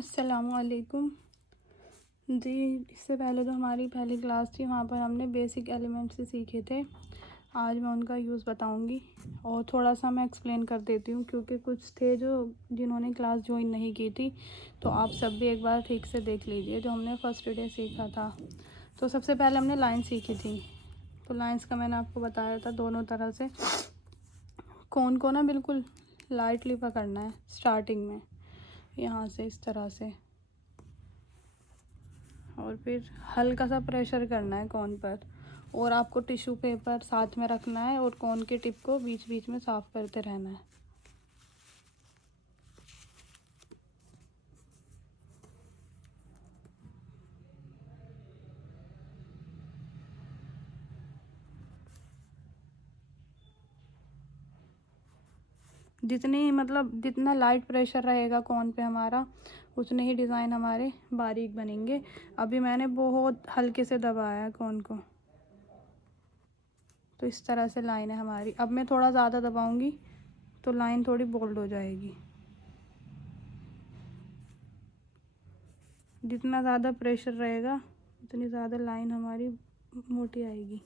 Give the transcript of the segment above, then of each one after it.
अस्सलामुअलैकुम जी। इससे पहले जो हमारी पहली क्लास थी वहाँ पर हमने बेसिक एलिमेंट्स ही सीखे थे। आज मैं उनका यूज़ बताऊँगी और थोड़ा सा मैं एक्सप्लेन कर देती हूँ, क्योंकि कुछ थे जो जिन्होंने क्लास ज्वाइन नहीं की थी, तो आप सब भी एक बार ठीक से देख लीजिए जो हमने फर्स्ट डे सीखा था। तो सबसे पहले हमने लाइन सीखी थी। तो लाइंस का मैंने आपको बताया था दोनों तरह से। कोन को ना बिल्कुल लाइटली पकड़ना है स्टार्टिंग में, यहाँ से इस तरह से, और फिर हल्का सा प्रेशर करना है कोन पर, और आपको टिश्यू पेपर साथ में रखना है और कोन के टिप को बीच बीच में साफ़ करते रहना है। जितना लाइट प्रेशर रहेगा कोन पे हमारा, उतने ही डिज़ाइन हमारे बारीक बनेंगे। अभी मैंने बहुत हल्के से दबाया है कोन को, तो इस तरह से लाइन है हमारी। अब मैं थोड़ा ज़्यादा दबाऊंगी तो लाइन थोड़ी बोल्ड हो जाएगी। जितना ज़्यादा प्रेशर रहेगा उतनी ज़्यादा लाइन हमारी मोटी आएगी।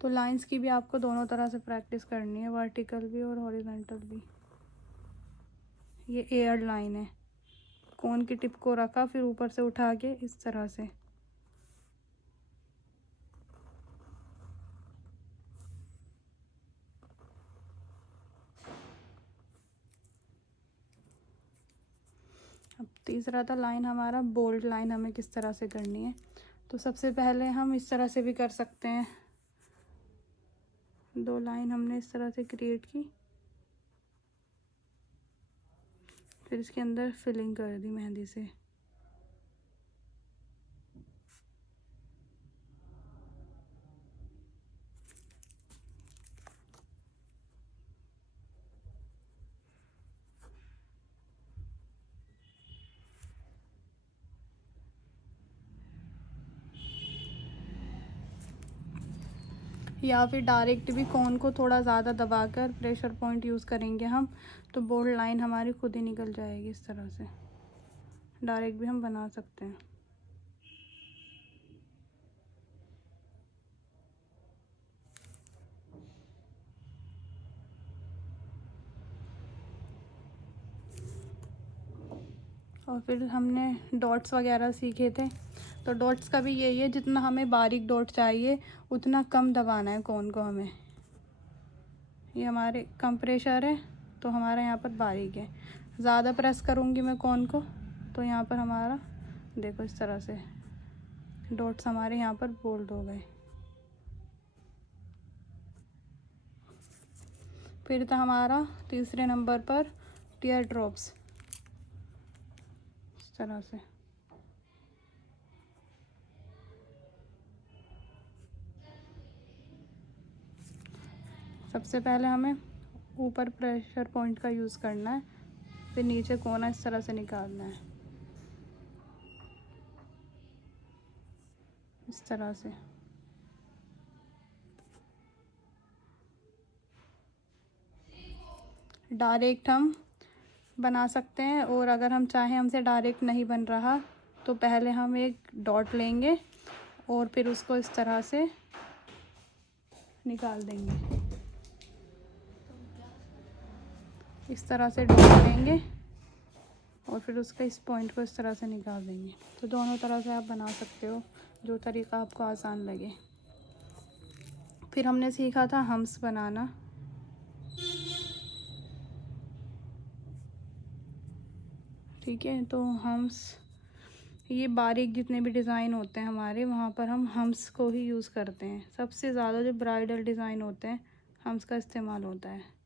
तो लाइंस की भी आपको दोनों तरह से प्रैक्टिस करनी है, वर्टिकल भी और हॉरिजॉन्टल भी। ये एयर लाइन है, कोन की टिप को रखा, फिर ऊपर से उठा के इस तरह से। अब तीसरा था लाइन हमारा बोल्ड लाइन, हमें किस तरह से करनी है। तो सबसे पहले हम इस तरह से भी कर सकते हैं। दो लाइन हमने इस तरह से क्रिएट की, फिर इसके अंदर फिलिंग कर दी मेहंदी से। या फिर डायरेक्ट भी कोन को थोड़ा ज़्यादा दबाकर प्रेशर पॉइंट यूज़ करेंगे हम, तो बोल्ड लाइन हमारी खुद ही निकल जाएगी। इस तरह से डायरेक्ट भी हम बना सकते हैं। और फिर हमने डॉट्स वगैरह सीखे थे। तो डॉट्स का भी यही है, जितना हमें बारीक डॉट चाहिए उतना कम दबाना है कोन को हमें। ये हमारे कम प्रेशर है तो हमारा यहाँ पर बारीक है। ज़्यादा प्रेस करूँगी मैं कोन को तो यहाँ पर हमारा देखो इस तरह से डॉट्स हमारे यहाँ पर बोल्ड हो गए। फिर था हमारा तीसरे नंबर पर टीयर ड्रॉप्स, इस तरह से। सबसे पहले हमें ऊपर प्रेशर पॉइंट का यूज़ करना है, फिर नीचे कोना इस तरह से निकालना है, इस तरह से। डायरेक्ट हम बना सकते हैं, और अगर हम चाहें हमसे डायरेक्ट नहीं बन रहा तो पहले हम एक डॉट लेंगे और फिर उसको इस तरह से निकाल देंगे। इस तरह से डॉट लेंगे और फिर उसका इस पॉइंट को इस तरह से निकाल देंगे। तो दोनों तरह से आप बना सकते हो, जो तरीका आपको आसान लगे। फिर हमने सीखा था हम्स बनाना। ठीक है, तो हम्स, ये बारीक जितने भी डिज़ाइन होते हैं हमारे, वहाँ पर हम हम्स को ही यूज़ करते हैं। सबसे ज़्यादा जो ब्राइडल डिज़ाइन होते हैं हम्स का इस्तेमाल होता है।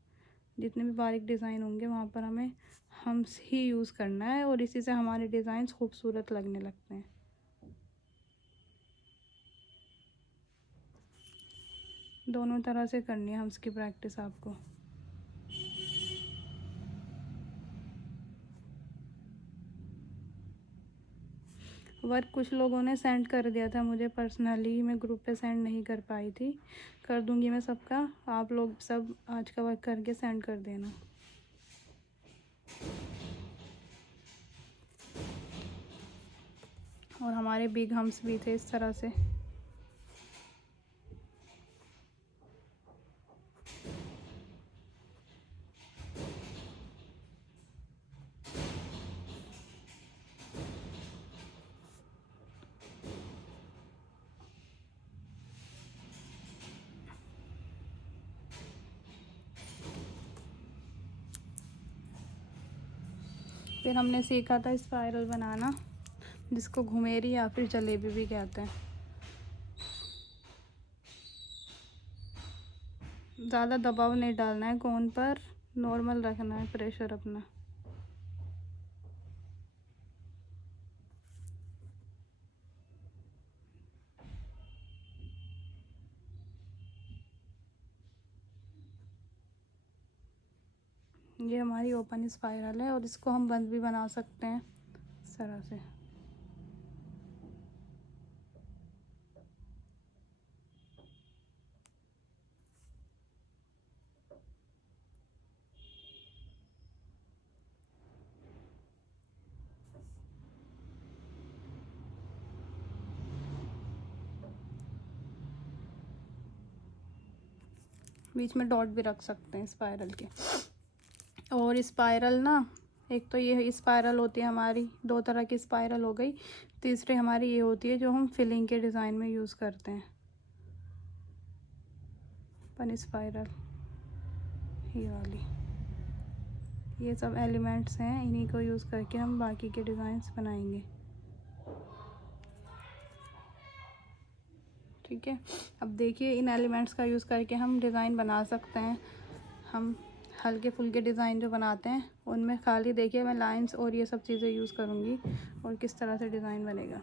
जितने भी बारीक डिज़ाइन होंगे वहाँ पर हमें हम्स ही यूज़ करना है, और इसी से हमारे डिज़ाइंस खूबसूरत लगने लगते हैं। दोनों तरह से करनी है हम्स की प्रैक्टिस आपको। वर्क कुछ लोगों ने सेंड कर दिया था मुझे पर्सनली, मैं ग्रुप पे सेंड नहीं कर पाई थी। कर दूंगी मैं सबका, आप लोग सब आज का वर्क करके सेंड कर देना। और हमारे बिग हम्स भी थे इस तरह से। फिर हमने सीखा था स्पाइरल बनाना, जिसको घुमेरी या फिर जलेबी भी कहते हैं। ज़्यादा दबाव नहीं डालना है कोन पर, नॉर्मल रखना है प्रेशर अपना। ये हमारी ओपन स्पाइरल है और इसको हम बंद भी बना सकते हैं इस तरह से। बीच में डॉट भी रख सकते हैं स्पाइरल के। और स्पाइरल ना, एक तो ये स्पाइरल होती है हमारी, 2 तरह की स्पाइरल हो गई। तीसरी हमारी ये होती है जो हम फिलिंग के डिज़ाइन में यूज़ करते हैं, पन स्पाइरल, ये वाली। ये सब एलिमेंट्स हैं, इन्हीं को यूज़ करके हम बाकी के डिज़ाइंस बनाएंगे। ठीक है, अब देखिए इन एलिमेंट्स का यूज़ करके हम डिज़ाइन बना सकते हैं। हम हल्के फुल्के डिज़ाइन जो बनाते हैं उनमें खाली देखिए मैं लाइंस और ये सब चीज़ें यूज़ करूँगी और किस तरह से डिज़ाइन बनेगा।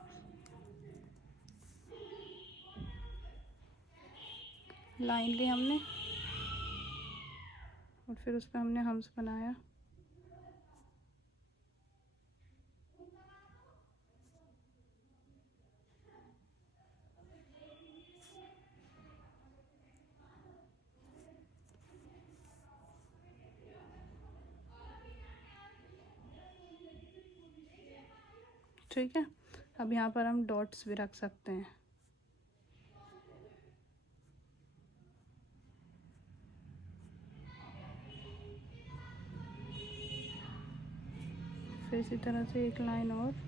लाइन ली हमने और फिर उस पर हमने हम्स बनाया। ठीक है, अब यहाँ पर हम डॉट्स भी रख सकते हैं। फिर इसी तरह से एक लाइन और।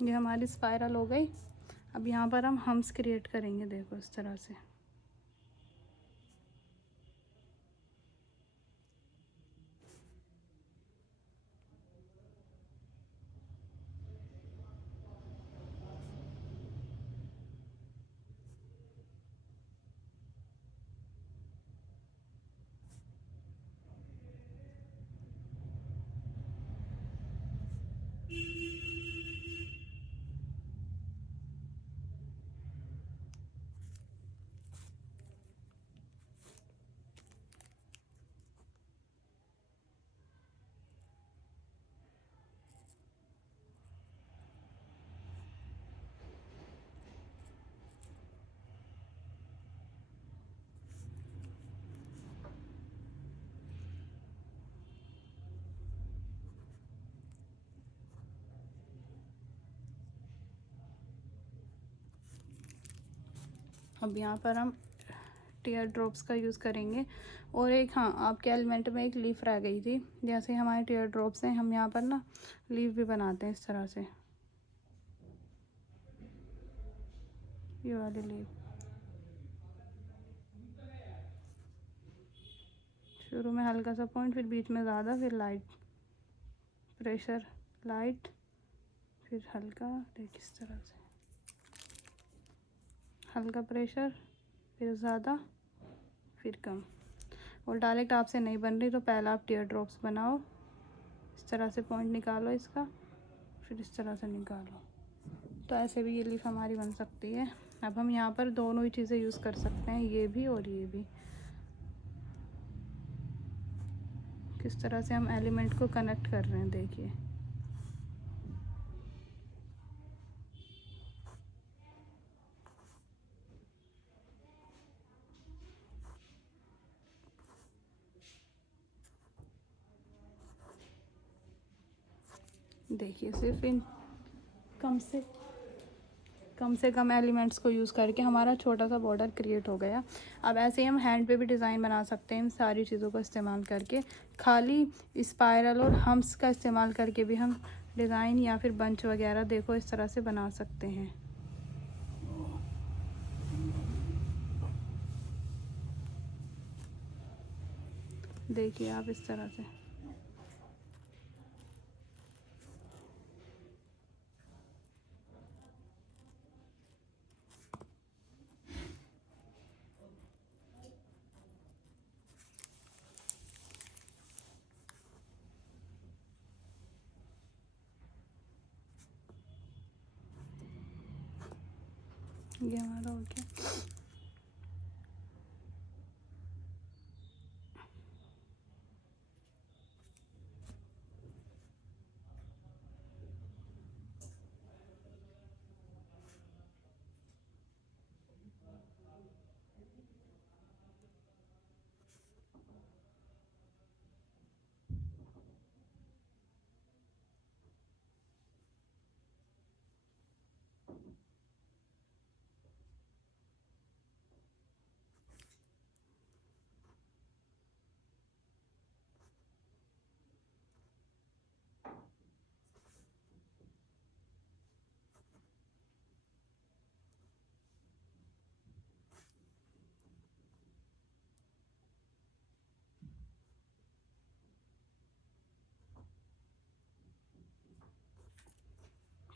ये हमारी स्पाइरल हो गई। अब यहाँ पर हम हम्स क्रिएट करेंगे, देखो इस तरह से। अब यहाँ पर हम टीयर ड्रॉप्स का यूज़ करेंगे। और एक, हाँ, आपके एलिमेंट में एक लीफ रह गई थी। जैसे हमारे टीयर ड्रॉप्स हैं, हम यहाँ पर ना लीफ भी बनाते हैं इस तरह से, ये वाली लीफ। शुरू में हल्का सा पॉइंट, फिर बीच में ज़्यादा, फिर लाइट प्रेशर, लाइट, फिर हल्का, देख इस तरह से हल्का प्रेशर, फिर ज़्यादा, फिर कम। और डायरेक्ट आपसे नहीं बन रही तो पहले आप टीयर ड्रॉप्स बनाओ, इस तरह से पॉइंट निकालो इसका, फिर इस तरह से निकालो। तो ऐसे भी ये लीफ हमारी बन सकती है। अब हम यहाँ पर दोनों ही चीज़ें यूज़ कर सकते हैं, ये भी और ये भी। किस तरह से हम एलिमेंट को कनेक्ट कर रहे हैं, देखिए। देखिए सिर्फ इन कम से कम एलिमेंट्स को यूज़ करके हमारा छोटा सा बॉर्डर क्रिएट हो गया। अब ऐसे ही हम हैंड पे भी डिज़ाइन बना सकते हैं इन सारी चीज़ों का इस्तेमाल करके। खाली स्पाइरल और हम्स का इस्तेमाल करके भी हम डिज़ाइन या फिर बंच वगैरह देखो इस तरह से बना सकते हैं। देखिए आप इस तरह से। ये हमारा हो गया।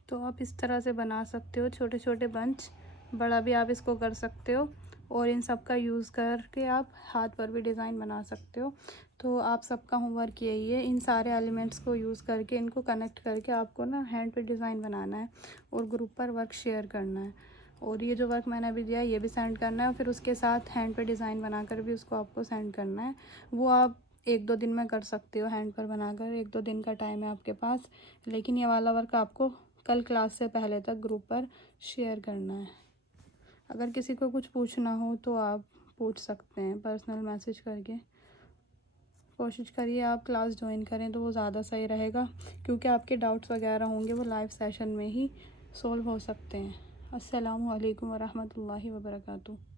तो आप इस तरह से बना सकते हो छोटे छोटे बंच, बड़ा भी आप इसको कर सकते हो। और इन सब का यूज़ करके आप हाथ पर भी डिज़ाइन बना सकते हो। तो आप सबका होमवर्क यही है, इन सारे एलिमेंट्स को यूज़ करके इनको कनेक्ट करके आपको ना हैंड पे डिज़ाइन बनाना है और ग्रुप पर वर्क शेयर करना है। और ये जो वर्क मैंने अभी दिया ये भी सेंड करना है और फिर उसके साथ हैंड पे डिज़ाइन बनाकर भी उसको आपको सेंड करना है। वो आप 1-2 दिन में कर सकते हो, हैंड पर बनाकर 1-2 दिन का टाइम है आपके पास। लेकिन ये वाला वर्क आपको कल क्लास से पहले तक ग्रुप पर शेयर करना है। अगर किसी को कुछ पूछना हो तो आप पूछ सकते हैं पर्सनल मैसेज करके। कोशिश करिए आप क्लास ज्वाइन करें तो वो ज़्यादा सही रहेगा, क्योंकि आपके डाउट्स वगैरह होंगे वो लाइव सेशन में ही सॉल्व हो सकते हैं। अस्सलामु अलैकुम वरहमतुल्लाहि वबरकातुहू।